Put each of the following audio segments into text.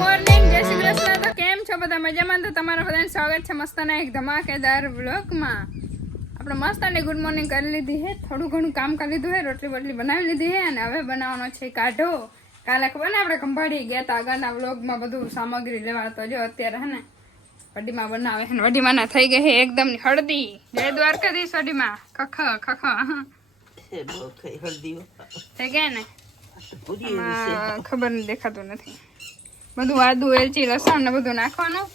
Morning, જય શ્રી કૃષ્ણ. તો કેમ છો બધા? મજામાં? તો તમારા બધાને સ્વાગત છે મસ્તના એક ધમાકેદાર વ્લોગમાં. આપણે મસ્તની ગુડ મોર્નિંગ કરી લીધી છે, થોડું ઘણું કામ કરી લીધું છે, રોટલી બોટલી બનાવી લીધી છે અને હવે બનાવવાનો છે કાઢો. કાલે ખબર ને આપણે ખંભાળી ગયા હતા, આગળના વ્લોગમાં બધું સામગ્રી લેવા, તો જો અત્યારે હે ને વડીમાં બનાવે છે. વડીમાં ના થઈ ગઈ છે એકદમ હળદી. જય દ્વારકાધીશ. વડીમાં ખખ થઈ ગયા ને, ખબર નહીં, દેખાતું નથી. બધું આદુ, એલચી, લસણ ને બધું નાખવાનું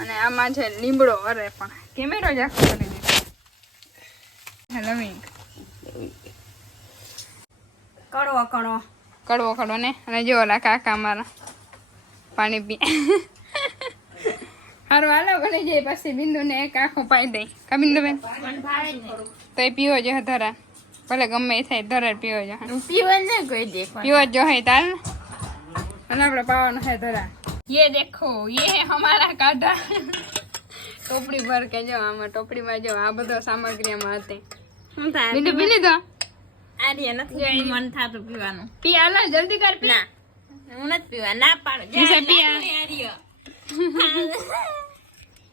અને આમાં છે લીમડો. અરે પણ કેમેરો જ આખો કરી દીધો. લવિંગ કડવો કડવો કડવો કડવો ને. અને જો ઓલા કાકા મારા પાણી પી. સારું હાલો બની જાય. પછી બિંદુ ને એક આખો પાઈ દઈ. કા બિંદુ બેન? તો એ પીવો જો ધરા, ભલે ગમે એ થાય, ધરા પીવો જો. પીવો જો હે તાલ. અને આપણે પાવાનો है धरा. ये देखो, ये है हमारा काढ़ा. टोपड़ी भर के जो आમાં ટોપડીમાં જો આ બધો સામગ્રી આમાં હતી. હું થાય બીજું પી લીધો? આર્ય નથી મન થાતું પીવાનું. પી આલા જલ્દી કર. પી ના, હું નથી પીવા, ના પાડો. જે પી આર્ય.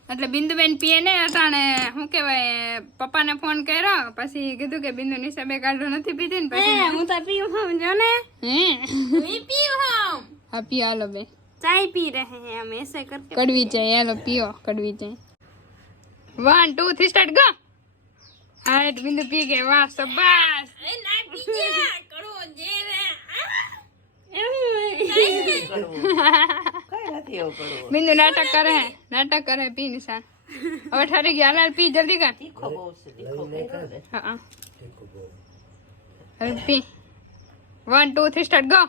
એટલે બિંદુબેન પીએ ને અટાણે. શું કહેવાય, પપ્પાને ફોન કર્યો, પછી કીધું કે બિંદુ નિશાબે કાઢો નથી પીધી ને. પછી હું તો પીવું હમ જો ને. હું પીવું હમ. हाँ पियो आलो बे, चाय पी रहे हैं हम ऐसे करके. कड़वी चाय आलो पियो, कड़वी चाय. 1 2 3 स्टार्ट गो. हाँ बिंदु पी गए, वाह शाबाश. ए ना पी जा, कड़ो जे रे. बिंदु नाटक करे है, नाटक करे. पी निशान હવે ઠરી ગયા. લાલ પી જલ્દી કર. તીખો બહુ છે, તીખો. હા હવે પી. 1 2 3 સ્ટાર્ટ ગો.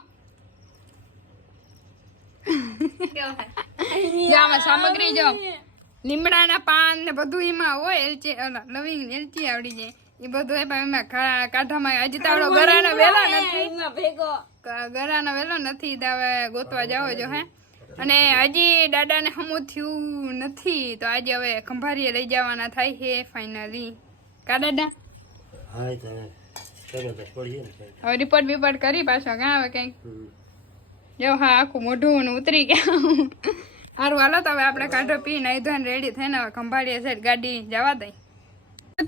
આમાં સામગ્રી જો લીમડાના પાન ને બધું એમાં હોય. એલચી, લવિંગ, એલચી આવડી જાય એ બધું. એમાં કાઢામાં હજી તાવડો ગરાનો વેલો નથી, ગરાનો વેલો નથી. હવે ગોતવા જાવ જો હે. અને હજી દાદાને હમું થયું નથી, તો આજે હવે ખંભારીએ લઈ જવાના થાય છે ફાઇનલી. કા દાદા? હવે રિપોર્ટ બિપોર્ટ કરી પાછો કાં હવે કઈક જો. હા આખું મોઢું ઉતરી ગયા. સારું હાલો તો હવે આપણે કાઢો પી નાઈ ધોઈને રેડી થઈને હવે ખંભાળીએ છે ગાડી જવા દઈ.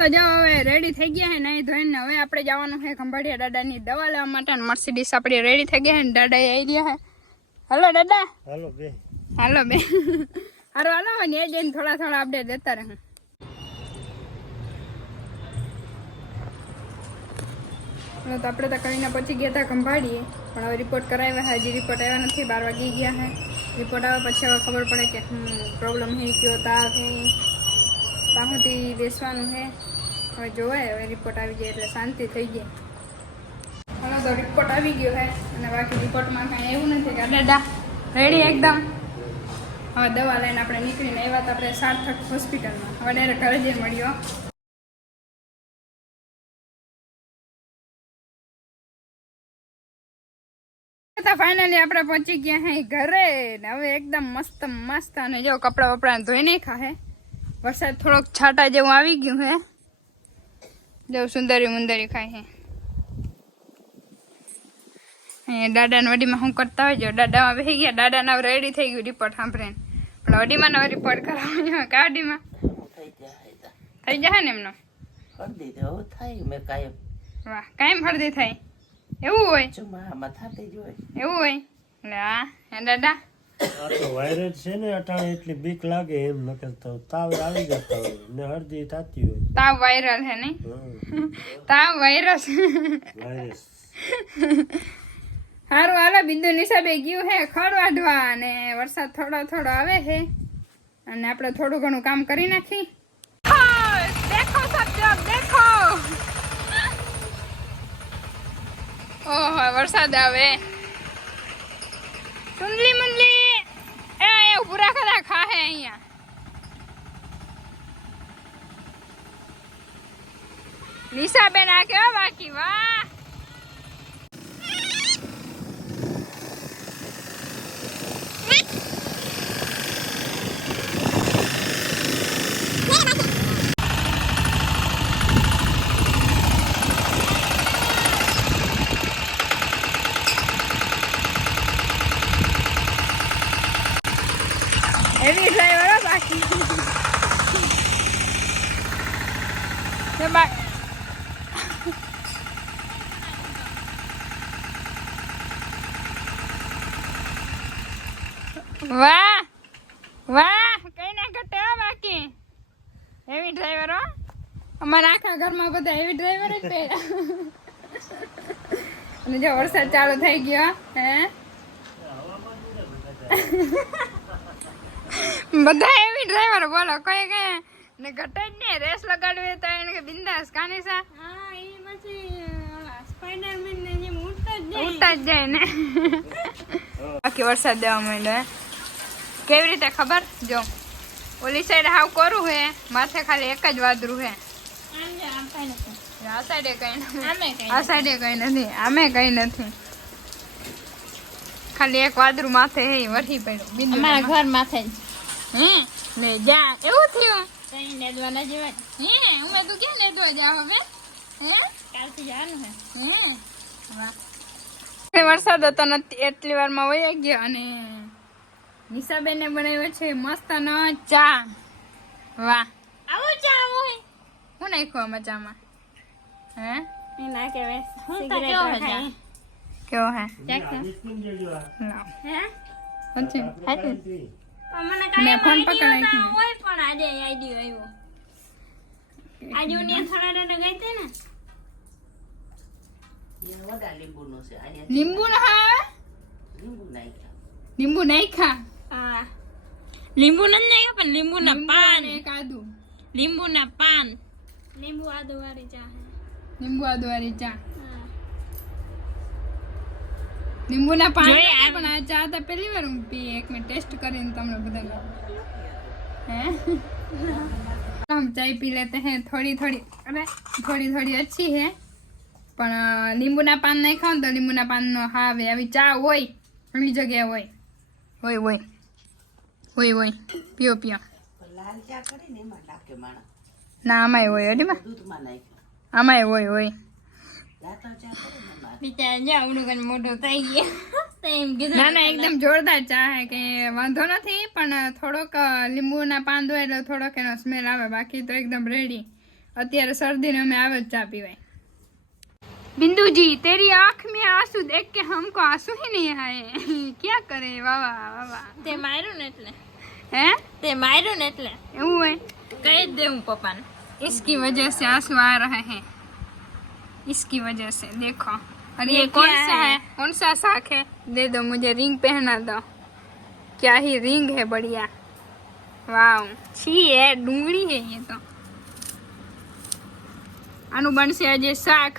તો જો હવે રેડી થઈ ગયા છે નાઈ ધોઈને. હવે આપણે જવાનું છે ખંભાળીયા દાદાની દવા લેવા માટે. મર્સિડીસ આપણી રેડી થઈ ગયા છે ને દાદા આવી રહ્યા છે. હાલો દાદા. હાલો બે. હાલો બે. સારું હાલો ને એ જઈને થોડા થોડા અપડેટ દેતા રહે. તો આપણે તો કરીને પછી ગયા હતા ખંભાળીએ, પણ હવે રિપોર્ટ કરાવ્યા. હજી રિપોર્ટ આવ્યા નથી. 12 વાગી ગયા છે. રિપોર્ટ આવે પછી હવે ખબર પડે કે પ્રોબ્લેમ છે, કયો તાવ છે, ત્યાં સુધી બેસવાનું છે. હવે જોવે, હવે રિપોર્ટ આવી જાય એટલે શાંતિ થઈ જાય. હવે તો રિપોર્ટ આવી ગયો છે અને બાકી રિપોર્ટમાં કાંઈ એવું નથી કે દાદા રેડી એકદમ. હવે દવા લઈને આપણે નીકળીને આવ્યા હતા આપણે સાર્થક હોસ્પિટલમાં. હવે ડાયરેક્ટ ઘરે જઈ મળ્યો. ફાઇનલી આપણે પહોંચી ગયા હે ઘરે. હવે એકદમ મસ્ત મસ્ત. અને જો કપડા વપડા ધોઈ નાખ્યા હે. વરસાદ થોડોક છાંટા જેવું આવી ગયું હે. જો સુંદરી મુંદરી ખાય હે. દાદાને વડીમાં શું કરતા હોય જો. દાદામાં બેસી ગયા. દાદાને હવે રેડી થઈ ગયું રિપોર્ટ સાંભળીને. પણ વડીમાં હવે રિપોર્ટ કરાવવાનો. કાઢીમાં થઈ જાય ને એમનો. વાહ, કાયમ હળદી થાય એવું હોય? એવું હોય? હા હે દાદા. વાયરસ છે ને અટાણે એટલી બીક લાગે એમ નકર તો તાવ આવી જતા હોય ને હળદી થતી હોય. તાવ વાયરલ હે નહીં? તાવ વાયરસ. સારું હાલો બિંદુ નિશાબે ગયું હે ખડ વાઢવા અને વરસાદ થોડો થોડો આવે છે અને આપણે થોડું ઘણું કામ કરી નાખી. દેખો સબ દેખો. ઓહો વરસાદ આવે. સુંદલી મુંદલી એ પૂરા ખરા ખા હે અહીંયા. નિશાબેન આ કેવા બાકી. વાહ હેવી ડ્રાઈવર બાકી વાહ વાહ કઈ ના ઘટે બાકી હેવી ડ્રાઈવર હો અમારા આખા ઘરમાં બધા હેવી ડ્રાઈવર જ પહેર્યા અને જો વરસાદ ચાલુ થઈ ગયો હે બધા હેવી ડ્રાઈવર બોલો કોઈ કઈ ને ઘટે જ નહીં રેસ લગાડવી તો એને કે બિંદાસ કાનીસા હા એ પછી સ્પાઈડરમેન ને જેમ ઉડતા જ જાય ને બાકી વરસાદ દેવા માંડ્યો કેવી રીતે ખબર જો ઓલી સાઈડ હાવ કોરું હે માથે ખાલી એક જ વાદરું હે આ સાઈડે કઈ નથી આ સાઈડે કઈ નથી આમે કઈ નથી ખાલી એક વાદરું માથે હે વરહી પડ્યું બિંદુ અમારા ઘર માથે જ હે ને જા એવું થયું કઈ નેદવા ના જવાય હે ઉમે તું ક્યાં લેતો જા હવે હે કાલથી જવાનું હે હે વાહ વરસાદ હતો નથી એટલી વારમાં વહી ગયો અને નિશાબેને બનાવ્યો છે મસ્તનો ચા વાહ આવો ચા હોય હું નાખ્યું આમાં ચામાં હે એ ના કહેવાય હું તો કેવો હે हाँ। હે પછી મને મેં ફોન કાંઈ પકડાઈ idea ના હોય પણ આજે આઈડિયો આવ્યો આજે ઉનિયા થોડા ગઈ હતી ને લીંબુ ના આવે લીંબુ નાખ્યા હા લીંબુ નથી નાખ્યા પણ લીંબુ ના પાન એક આદુ લીંબુ ના પાન લીંબુ આદુ વાળી ચા હે લીંબુ આદુ વાળી ચા હા લીંબુના પાન જોઈએ નથી, પણ આ ચા તો પહેલી વાર હું પી એક મેં ટેસ્ટ કરીને તમને બધાને हैं हम चाय पी लेते हैं थोड़ी थोड़ी अरे थोड़ी थोड़ी अच्छी है પણ લીંબુના પાન નહીં ખાવ તો લીંબુના પાનનો હાવે આવી ચા હોય ઘણી જગ્યાએ હોય હોય હોય હોય હોય પીઓ પીઓ ના આમાંય હોય અડીમાં આમાંય હોય હોય બિચારા જો આવડું કઈ મોટું થઈ ગયા એમ કીધું ના ના એકદમ જોરદાર ચા હે કે વાંધો નથી પણ થોડોક લીંબુના પાન ધોય એટલે થોડોક એનો સ્મેલ આવે બાકી તો એકદમ રેડી અત્યારે શરદીને અમે આવે જ ચા પીવાય बिंदु जी तेरी आँख में आंसू देख के हमको आंसू ही नहीं आए क्या करे वाह वाह वाह તે માર્યું ને એટલે है તે માર્યું ને એટલે એવું હોય કહી જ દેવું પપ્પાને इसकी वजह से आंसू आ रहे हैं इसकी वजह से देखो और ये ये कौन क्या सा है? है कौन सा साग है दे दो मुझे रिंग पहना दो क्या ही रिंग है बढ़िया वाह छी है डूंगरी है ये तो આનું બનશે આજે શાક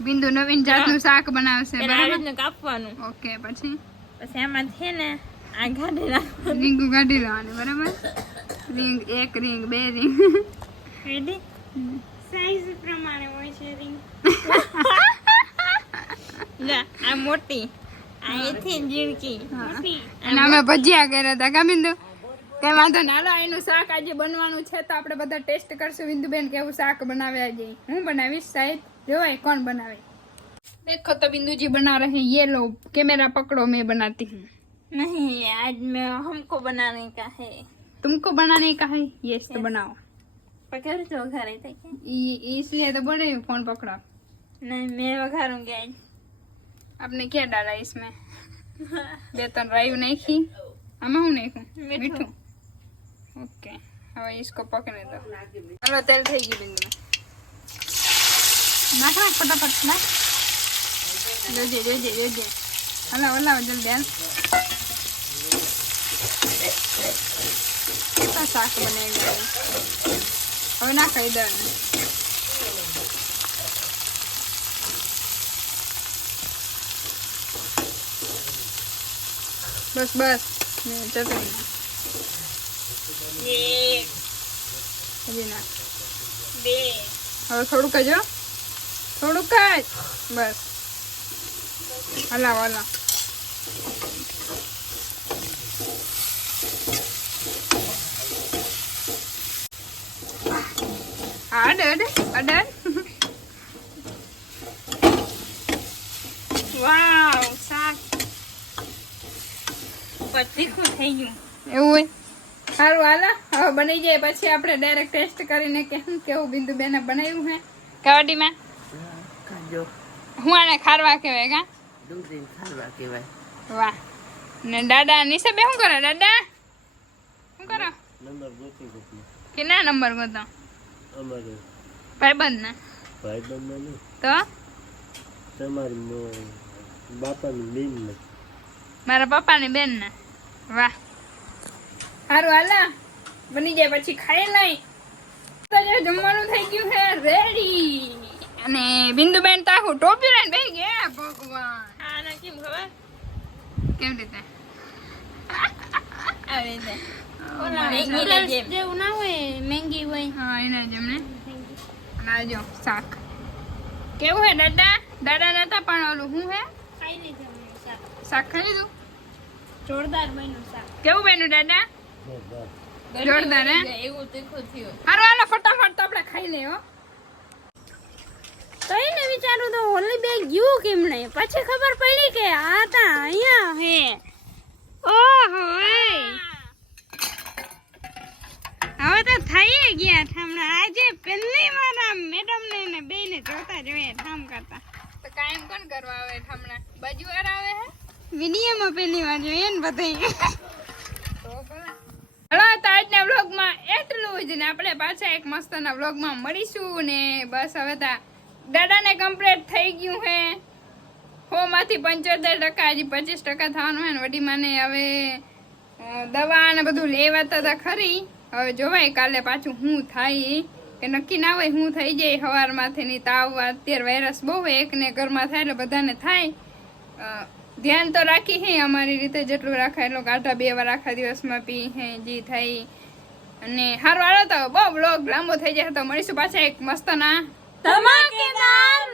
બિંદુ નવીન જાતનું શાક બનાવશે પેલા આવી બરાબર રીતનું કાપવાનું ઓકે પછી પછી આમાં છે ને આ કાઢી નાખવાનું રીંગ કાઢી લેવાની બરાબર રીંગ એક રીંગ બે રીંગ રેડી સાઈઝ પ્રમાણે હોય છે રિંગ લે આ મોટી આ એથી ઝીણકી અને અમે ભજીયા કર્યા હતા કા બિંદુ કઈ વાંધો ના હાલો એનું શાક આજે બનવાનું છે તો આપણે બધા ટેસ્ટ કરશું બિંદુબેન કેવું શાક બનાવે આજે હું બનાવીશ શાયદ જોવાય કોણ બનાવે देखो तो बिंदु जी बना रहे हैं ये लो कैमरा पकड़ो मैं बनाती हूँ नहीं आज मैं हमको बनाने का है तुमको बनाने का है यस तो बनाओ पकड़ तो घरे तक इसलिए तो बोल रही हूँ फोन पकड़ो नहीं मैं वघारूंगी आज आपने क्या डाला इसमें बेतन राई नहीं खी हमें हूँ नहीं खू मीठू ओके હવે इसको पकने दो चलो तेल થઈ ગયું બિંદુ નાખ નાખ ફટાફટ નાખ જોજે જોજે જોજે હલાવ હલાવ જલ્દી હાલ કેટલા શાક બનેગા હવે નાખાઈ દેવાનું બસ બસ ને ચટણી एक હજી નાખ बे હવે થોડુંક જ હો. થોડુંક જ બસ હલાવ હલાવ અડ અડ અડ वाव શાક પતીખું થઈ ગયું એવું હોય સારું હાલો હવે બની જાય પછી આપણે ડાયરેક્ટ ટેસ્ટ કરીને કે શું કેવું બિંદુ બેને બનાવ્યું હે કવાડીમાં કાજો હું આને ખારવા કહેવાય કા ડુંગળી ખાવા કહેવાય. વાહ ને દાદા નિશાબે શું કરો દાદા શું કરો નંબર ગોતી ગોતી કે ના નંબર ગોતો અમારે ભાઈબંધ ના ભાઈબંધને નહીં તો તમારી બાપાની બેન ને મારા પપ્પાની બેન ના વાહ સારું હાલા બની જાય પછી ખાઈ લઈ તો જે જમવાનું થઈ ગયું છે રેડી અને બિંદુબેન તો આખું ટોપી લઈને બેસી ગયા ભગવાન આના કેમ ખબર કેવી રીતે આવી રીતે ઓલા નૂડલ્સ જેવું ના હોય મેંગી હોય હા એના જેમને લાજો શાક કેવું હે દાદા દાદા નતા પણ ઓલું શું હે ખાઈ લીધું મેં શાક શાક ખાઈ લીધું જોરદાર બન્યું શાક કેવું બન્યું દાદા જોરદાર હે એવું તીખું થયું હારું હાલો ફટાફટ તો આપણે ખાઈ લઈએ હો તો એને વિચારું તો હોલી બેગ ગયું કેમ નહીં પછી ખબર પડી કે આ તા અહીંયા હે ઓહો હવે તો થઈ ગયા ઠામણા આજે પહેલી મારા મેડમ ને બેને જોતા જોઈએ ઠામ કરતા તો કાયમ કોણ કરવા આવે ઠામણા બાજુવાર આવે હે વિડીયોમાં પહેલી વાર જોઈએ ને બધાય તો ભલા હલો તો આજના વ્લોગમાં એટલું જ ને આપણે પાછા એક મસ્તના વ્લોગમાં મળીશું ને બસ હવે તા દાદાને કમ્પ્લીટ થઈ ગયું હે 100 માંથી 75% હજી 25% થવાનું હે ને વડીમાને હવે દવા ને બધું લેવાતા હતા ખરી હવે જોવાય કાલે પાછું શું થાય કે નક્કી ના હોય શું થઈ જાય સવારમાંથી ની તાવ અત્યારે વાયરસ બહુ હોય એકને ઘરમાં થાય એટલે બધાને થાય ધ્યાન તો રાખી હે અમારી રીતે જેટલું રાખાય એટલું કાંટા 2 વાર આખા દિવસમાં પી હે જે થાય અને હારું હાલો તો બહુ બ્લોગ લાંબો થઈ જાય તો મળીશું પાછા એક મસ્તના ધમાકેદાર